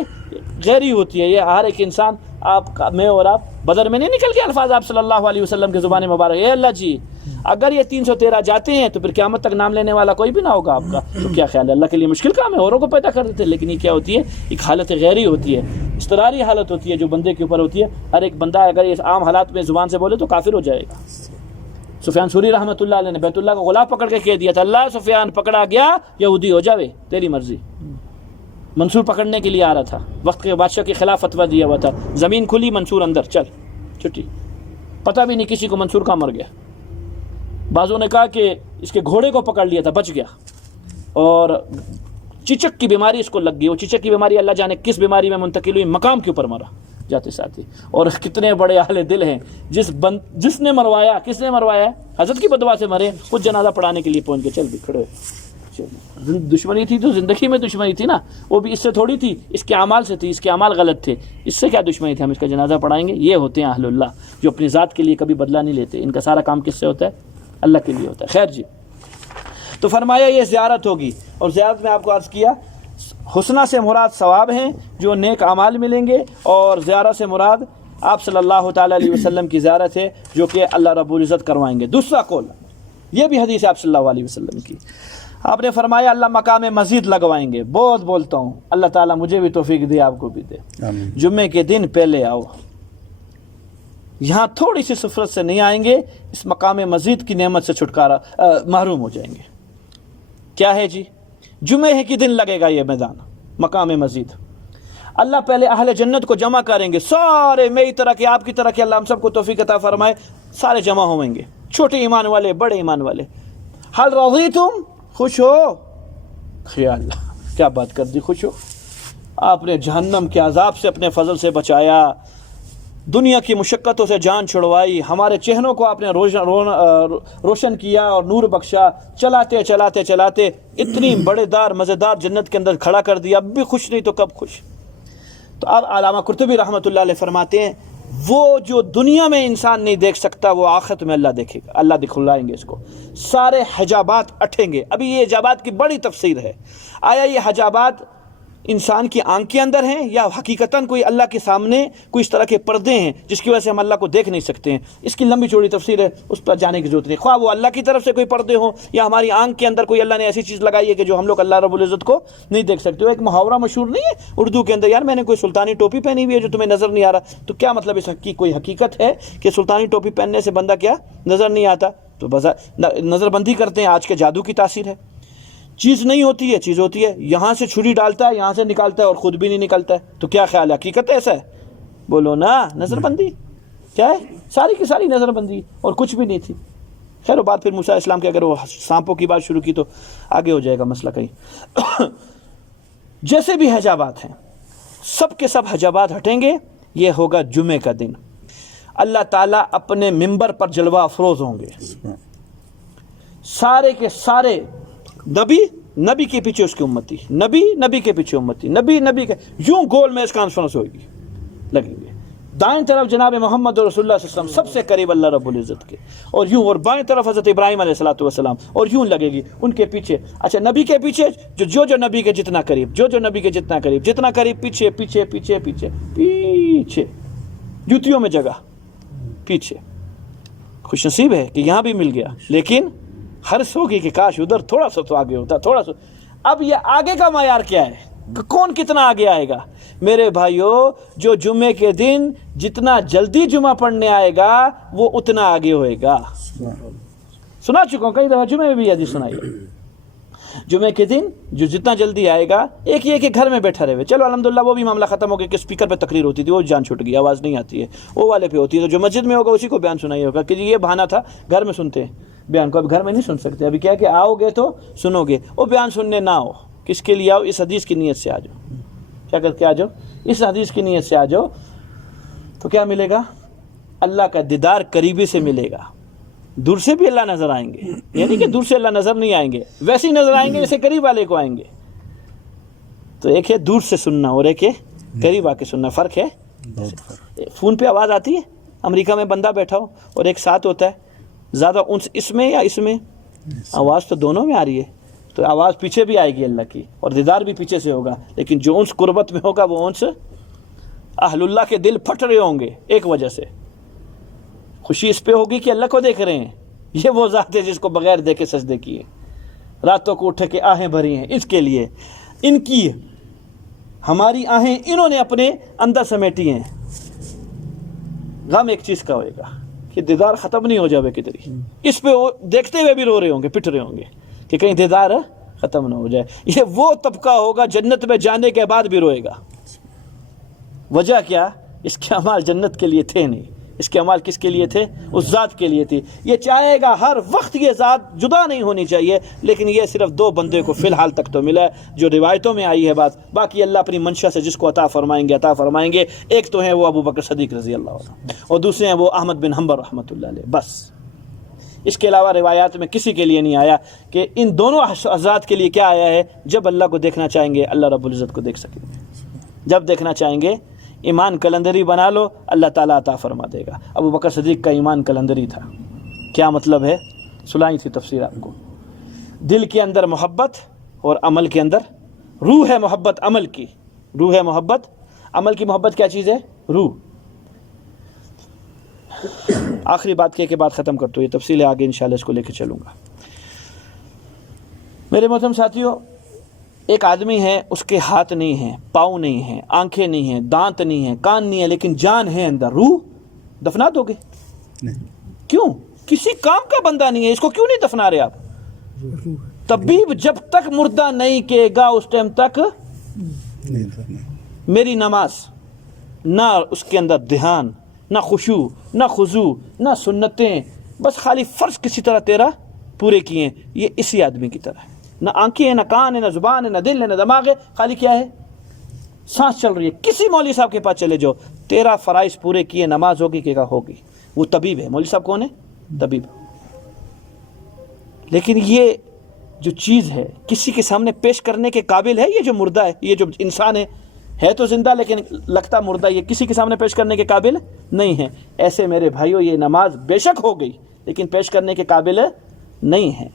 غیری ہوتی ہے. یہ ہر ایک انسان، آپ کا، میں اور آپ، بدر میں نہیں نکل کے الفاظ آپ صلی اللہ علیہ وسلم کے زبان مبارک، اے اللہ جی اگر یہ 313 جاتے ہیں تو پھر قیامت تک نام لینے والا کوئی بھی نہ ہوگا آپ کا. تو کیا خیال ہے؟ اللہ کے لیے مشکل کام ہے، اوروں کو پیدا کر دیتے. لیکن یہ کیا ہوتی ہے؟ ایک حالت غیری ہوتی ہے، اضطراری حالت ہوتی ہے جو بندے کے اوپر ہوتی ہے. ہر ایک بندہ اگر اس عام حالات میں زبان سے بولے تو کافر ہو جائے گا. سفیان ثوری رحمۃ اللہ علیہ نے بیت اللہ کا غلاف پکڑ کے کہہ دیا تھا، اللہ سفیان پکڑا گیا یہودی ہو جاوے تیری مرضی. منصور پکڑنے کے لیے آ رہا تھا، وقت کے بادشاہ کے خلاف فتویٰ دیا ہوا تھا، زمین کھلی، منصور اندر چل. چھٹی. پتہ بھی نہیں کسی کو منصور کہاں مر گیا. بعضوں نے کہا کہ اس کے گھوڑے کو پکڑ لیا تھا, بچ گیا, اور چچک کی بیماری اس کو لگ گئی. وہ چچک کی بیماری اللہ جانے کس بیماری میں منتقل ہوئی, مقام کے اوپر مرا جاتے ساتھی. اور کتنے بڑے اہل دل ہیں, جس نے مروایا, کس نے مروایا, حضرت کی بدعا سے مرے, خود جنازہ پڑھانے کے لیے پہنچ گئے, چل بھی کھڑے. دشمنی تھی تو زندگی میں دشمنی تھی نا, وہ بھی اس سے تھوڑی تھی, اس کے اعمال سے تھی, اس کے اعمال غلط تھے, اس سے کیا دشمنی تھی, ہم اس کا جنازہ پڑھائیں گے. یہ ہوتے ہیں اہل اللہ, جو اپنی ذات کے لیے کبھی بدلہ نہیں لیتے. ان کا سارا کام کس سے ہوتا ہے, اللہ کے لیے ہوتا ہے. خیر جی, تو فرمایا یہ زیارت ہوگی, اور زیارت میں آپ کو عرض کیا حسنہ سے مراد ثواب ہیں جو نیک اعمال ملیں گے, اور زیارت سے مراد آپ صلی اللہ تعالی علیہ وسلم کی زیارت ہے جو کہ اللہ رب العزت کروائیں گے. دوسرا قول, یہ بھی حدیث ہے آپ صلی اللہ علیہ وسلم کی, آپ نے فرمایا اللہ مقام مزید لگوائیں گے. بہت بولتا ہوں, اللہ تعالیٰ مجھے بھی توفیق دے, آپ کو بھی دے. جمعے کے دن پہلے آؤ, یہاں تھوڑی سی سفرت سے نہیں آئیں گے, اس مقام مزید کی نعمت سے چھٹکارا محروم ہو جائیں گے. کیا ہے جی, جمعے کے دن لگے گا یہ میدان مقام مزید. اللہ پہلے اہل جنت کو جمع کریں گے سارے, میری طرح کے, آپ کی طرح کے, اللہ ہم سب کو توفیق عطا فرمائے. سارے جمع ہوئیں گے, چھوٹے ایمان والے, بڑے ایمان والے. حل رضیتم, خوش ہو؟ خیال اللہ, کیا بات کر دی, خوش ہو. آپ نے جہنم کے عذاب سے اپنے فضل سے بچایا, دنیا کی مشقتوں سے جان چھڑوائی, ہمارے چہروں کو آپ نے روشن کیا اور نور بخشا. چلاتے چلاتے چلاتے اتنی بڑے دار مزیدار جنت کے اندر کھڑا کر دیا, اب بھی خوش نہیں تو کب خوش. تو اب علامہ قرطبی رحمۃ اللہ علیہ فرماتے ہیں وہ جو دنیا میں انسان نہیں دیکھ سکتا وہ آخرت میں اللہ دیکھے گا, اللہ دکھلائیں گے اس کو. سارے حجابات ہٹیں گے. ابھی یہ حجابات کی بڑی تفسیر ہے. آیا یہ حجابات انسان کی آنکھ کے اندر ہیں, یا حقیقتاً کوئی اللہ کے سامنے کوئی اس طرح کے پردے ہیں جس کی وجہ سے ہم اللہ کو دیکھ نہیں سکتے ہیں؟ اس کی لمبی چوڑی تفسیر ہے, اس پر جانے کی ضرورت نہیں. خواہ وہ اللہ کی طرف سے کوئی پردے ہوں, یا ہماری آنکھ کے اندر کوئی اللہ نے ایسی چیز لگائی ہے کہ جو ہم لوگ اللہ رب العزت کو نہیں دیکھ سکتے. ایک محاورہ مشہور نہیں ہے اردو کے اندر, یار میں نے کوئی سلطانی ٹوپی پہنی ہوئی ہے جو تمہیں نظر نہیں آ رہا, تو کیا مطلب اس کی کوئی حقیقت ہے کہ سلطانی ٹوپی پہننے سے بندہ کیا نظر نہیں آتا؟ تو نظر بندی کرتے ہیں, آج کے جادو کی تاثیر ہے. چیز نہیں ہوتی ہے, چیز ہوتی ہے. یہاں سے چھری ڈالتا ہے, یہاں سے نکالتا ہے, اور خود بھی نہیں نکلتا ہے. تو کیا خیال ہے, حقیقت ایسا ہے؟ بولو نا, نظر بندی کیا ہے, ساری کی ساری نظر بندی, اور کچھ بھی نہیں تھی. خیر وہ بات پھر موسیٰ علیہ السلام کی, اگر وہ سانپوں کی بات شروع کی تو آگے ہو جائے گا مسئلہ کہیں. جیسے بھی حجابات ہیں, سب کے سب حجابات ہٹیں گے. یہ ہوگا جمعے کا دن. اللہ تعالیٰ اپنے ممبر پر جلوہ افروز ہوں گے. سارے کے سارے نبی کے پیچھے اس کی امتی, نبی کے پیچھے امتی, نبی کے یوں گول میں اس کانفرنس ہوگی, لگیں گے. دائیں طرف جناب محمد رسول اللہ صلی اللہ علیہ وسلم سب سے قریب اللہ رب العزت کے, اور یوں, اور بائیں طرف حضرت ابراہیم علیہ الصلوۃ والسلام, اور یوں لگے گی ان کے پیچھے. اچھا, نبی کے پیچھے جو نبی کے جتنا قریب, جو نبی کے جتنا قریب, پیچھے پیچھے پیچھے پیچھے پیچھے, جوتیوں میں جگہ پیچھے. خوش نصیب ہے کہ یہاں بھی مل گیا, لیکن حرص ہوگی کہ کاش ادھر تھوڑا سا تو آگے ہوتا, تھوڑا سا. اب یہ آگے کا معیار کیا ہے, کون کتنا آگے آئے گا؟ میرے بھائیو, جو جمعے کے دن جتنا جلدی جمعہ پڑھنے آئے گا وہ اتنا آگے ہوئے گا. سنا چکا ہوں کئی دفعہ, جمعے میں بھی حدیث سنائی ہے. جمعے کے دن جو جتنا جلدی آئے گا, ایک یہ کہ گھر میں بیٹھا رہے, چلو الحمدللہ وہ بھی معاملہ ختم ہو گیا کہ اسپیکر پہ تقریر ہوتی تھی, وہ جان چھوٹ گئی, آواز نہیں آتی ہے, وہ والے پہ ہوتی ہے. تو جو مسجد میں ہوگا اسی کو بیان سنائی ہوگا کہ یہ بہانہ تھا, گھر میں سنتے ہیں بیان کو. اب گھر میں نہیں سن سکتے, ابھی کیا کہ آؤ گے تو سنو گے. وہ بیان سننے نہ ہو, کس کے لیے آؤ؟ اس حدیث کی نیت سے آ جاؤ. کیا کر کے آ جاؤ؟ اس حدیث کی نیت سے آ جاؤ. تو کیا ملے گا؟ اللہ کا دیدار قریبی سے ملے گا. دور سے بھی اللہ نظر آئیں گے, یعنی کہ دور سے اللہ نظر نہیں آئیں گے, ویسے ہی نظر آئیں گے جیسے قریب والے کو آئیں گے. تو ایک ہے دور سے سننا اور ایک ہے قریب آ کے سننا, فرق ہے. فون پہ آواز آتی ہے, امریکہ میں بندہ بیٹھا ہو اور ایک ساتھ ہوتا ہے, زیادہ انس اس میں یا اس میں؟ آواز تو دونوں میں آ رہی ہے, تو آواز پیچھے بھی آئے گی اللہ کی, اور دیدار بھی پیچھے سے ہوگا. لیکن جو انس قربت میں ہوگا وہ انس اہل اللہ کے دل پھٹ رہے ہوں گے ایک وجہ سے. خوشی اس پہ ہوگی کہ اللہ کو دیکھ رہے ہیں. یہ وہ ذات ہے جس کو بغیر دیکھے سجدے کیے, راتوں کو اٹھ کے آہیں بھری ہیں اس کے لیے. ان کی ہماری آہیں انہوں نے اپنے اندر سمیٹی ہیں. غم ایک چیز کا ہوئے گا کہ دیدار ختم نہیں ہو جائے کدھر. اس پہ وہ دیکھتے ہوئے بھی رو رہے ہوں گے, پٹ رہے ہوں گے کہ کہیں دیدار ختم نہ ہو جائے. یہ وہ طبقہ ہوگا جنت میں جانے کے بعد بھی روئے گا. وجہ کیا؟ اس کے اعمال جنت کے لیے تھے نہیں, اس کے اعمال کس کے لیے تھے؟ اس ذات کے لیے تھی. یہ چاہے گا ہر وقت یہ ذات جدا نہیں ہونی چاہیے، لیکن یہ صرف 2 بندے کو فی الحال تک تو ملا ہے جو روایتوں میں آئی ہے بات. باقی اللہ اپنی منشا سے جس کو عطا فرمائیں گے. ایک تو ہیں وہ ابو بکر صدیق رضی اللہ عنہ، اور دوسرے ہیں وہ احمد بن حنبل رحمۃ اللہ علیہ. بس اس کے علاوہ روایات میں کسی کے لیے نہیں آیا کہ ان دونوں حضرات کے لیے کیا آیا ہے. جب اللہ کو دیکھنا چاہیں گے اللہ رب العزت کو دیکھ سکیں گے، جب دیکھنا چاہیں گے ایمان کلندری بنا لو اللہ تعالیٰ عطا فرما دے گا. ابو بکر صدیق کا ایمان کلندری تھا. کیا مطلب ہے؟ سنائی تھی تفسیر آپ کو. دل کے اندر محبت اور عمل کے اندر روح ہے محبت عمل کی. روح ہے محبت عمل کی. محبت کیا چیز ہے؟ روح. آخری بات کہہ کے بات ختم کرتا ہوں، یہ تفصیل ہے آگے انشاءاللہ اس کو لے کے چلوں گا. میرے محترم ساتھیوں، ایک آدمی ہے، اس کے ہاتھ نہیں ہیں، پاؤں نہیں ہیں، آنکھیں نہیں ہیں، دانت نہیں ہیں، کان نہیں ہے، لیکن جان ہے اندر. روح دفنا دو گے؟ کیوں؟ کسی کام کا بندہ نہیں ہے، اس کو کیوں نہیں دفنا رہے آپ؟ طبیب جب تک مردہ نہیں کہے گا اس ٹائم تک میری نماز نہ اس کے اندر دھیان، نہ خشوع، نہ خضوع، نہ سنتیں، بس خالی فرض کسی طرح تیرا پورے کیے ہیں. یہ اسی آدمی کی طرح ہے. نہ آنکھیں ہیں، نہ کان ہے، نہ زبان ہے، نہ دل ہے، نہ دماغ ہے، خالی کیا ہے؟ سانس چل رہی ہے. کسی مولوی صاحب کے پاس چلے جاؤ، تیرا فرائض پورے کیے، نماز ہوگی کہ ہوگی. وہ طبیب ہے. مولوی صاحب کون ہے؟ طبیب. لیکن یہ جو چیز ہے کسی کے سامنے پیش کرنے کے قابل ہے؟ یہ جو مردہ ہے، یہ جو انسان ہے تو زندہ لیکن لگتا مردہ، یہ کسی کے سامنے پیش کرنے کے قابل نہیں ہے. ایسے میرے بھائیوں یہ نماز بے شک ہو گئی لیکن پیش کرنے کے قابل نہیں ہے.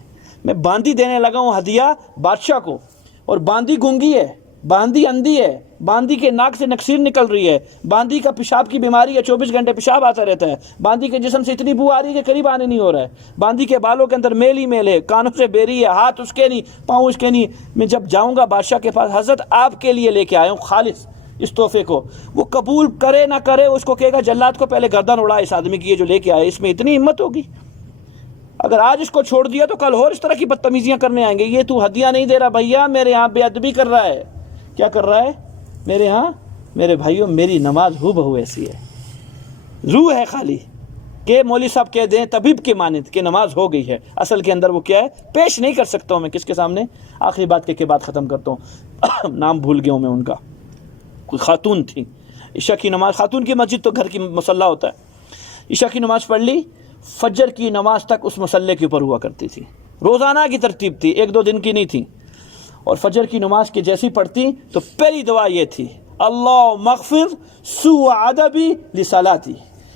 میں باندی دینے لگا ہوں ہدیہ بادشاہ کو، اور باندی گونگی ہے، باندی اندھی ہے، باندی کے ناک سے نکسیر نکل رہی ہے، باندی کا پیشاب کی بیماری ہے، 24 گھنٹے پیشاب آتا رہتا ہے، باندی کے جسم سے اتنی بو آ رہی ہے کہ قریب آنے نہیں ہو رہا ہے، باندی کے بالوں کے اندر میل ہی میل ہے، کانوں سے بیری ہے، ہاتھ اس کے نہیں، پاؤں اس کے نہیں. میں جب جاؤں گا بادشاہ کے پاس، حضرت آپ کے لیے لے کے آیا ہوں خالص اس تحفے کو. وہ قبول کرے نہ کرے، اس کو کہے گا جلاد کو پہلے گردن اڑا اس آدمی کی، یہ جو لے کے آئے اس میں اتنی ہمت ہوگی. اگر آج اس کو چھوڑ دیا تو کل اور اس طرح کی بدتمیزیاں کرنے آئیں گے. یہ تو ہدیہ نہیں دے رہا بھیا، میرے ہاں بے ادبی کر رہا ہے. کیا کر رہا ہے میرے ہاں؟ میرے بھائیوں میری نماز ہو بہو ایسی ہے. روح ہے خالی کہ مولوی صاحب کہہ دیں طبیب کے مانند کہ نماز ہو گئی ہے، اصل کے اندر وہ کیا ہے پیش نہیں کر سکتا ہوں میں کس کے سامنے. آخری بات کہہ کے بات ختم کرتا ہوں. نام بھول گیا ہوں میں ان کا. کوئی خاتون تھی، عشاء کی نماز، خاتون کی مسجد تو گھر کی مصلی ہوتا ہے. عشاء کی نماز پڑھ لی، فجر کی نماز تک اس مصلی کے اوپر ہوا کرتی تھی. روزانہ کی ترتیب تھی، 1-2 دن کی نہیں تھی. اور فجر کی نماز کی جیسی پڑھتی تو پہلی دعا یہ تھی، اللہ مغفر سوء ادبی لصلاتی.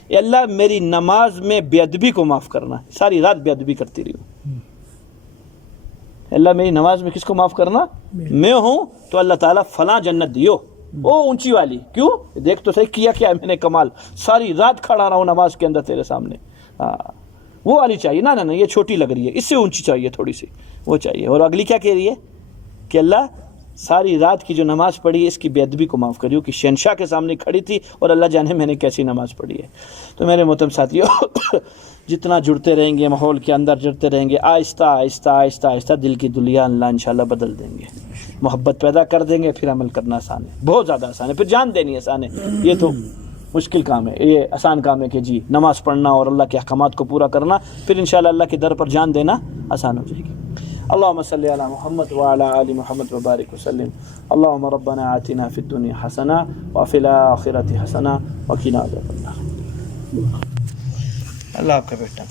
اے اللہ میری نماز میں بے ادبی کو معاف کرنا. ساری رات بے ادبی کرتی رہی ہوں. اللہ میری نماز میں کس کو معاف کرنا؟ میں ہوں تو اللہ تعالیٰ فلاں جنت دیو، او اونچی والی. کیوں؟ دیکھ تو صحیح کیا کیا میں نے کمال، ساری رات کھڑا رہا ہوں نماز کے اندر تیرے سامنے. وہ والی چاہیے. نہ یہ چھوٹی لگ رہی ہے، اس سے اونچی چاہیے تھوڑی سی، وہ چاہیے. اور اگلی کیا کہہ رہی ہے کہ اللہ ساری رات کی جو نماز پڑھی ہے اس کی بے ادبی کو معاف کریو، کہ شہنشاہ کے سامنے کھڑی تھی اور اللہ جانے میں نے کیسی نماز پڑھی ہے. تو میرے محترم ساتھیوں جتنا جڑتے رہیں گے ماحول کے اندر، جڑتے رہیں گے، آہستہ آہستہ آہستہ آہستہ دل کی دنیا اللہ انشاءاللہ بدل دیں گے. محبت پیدا کر دیں گے، پھر عمل کرنا آسان ہے، بہت زیادہ آسان ہے. پھر جان دینی آسان ہے. یہ تو مشکل کام ہے، یہ آسان کام ہے کہ جی نماز پڑھنا اور اللہ کے احکامات کو پورا کرنا، پھر انشاءاللہ اللہ کے در پر جان دینا آسان ہو جائے گی. اللهم صل على محمد وعلى آل محمد وبارك وسلم. اللهم ربنا آتنا في الدنيا حسنة وفي الآخرة حسنة وقنا عذاب النار. اللہ آپ کا بیٹا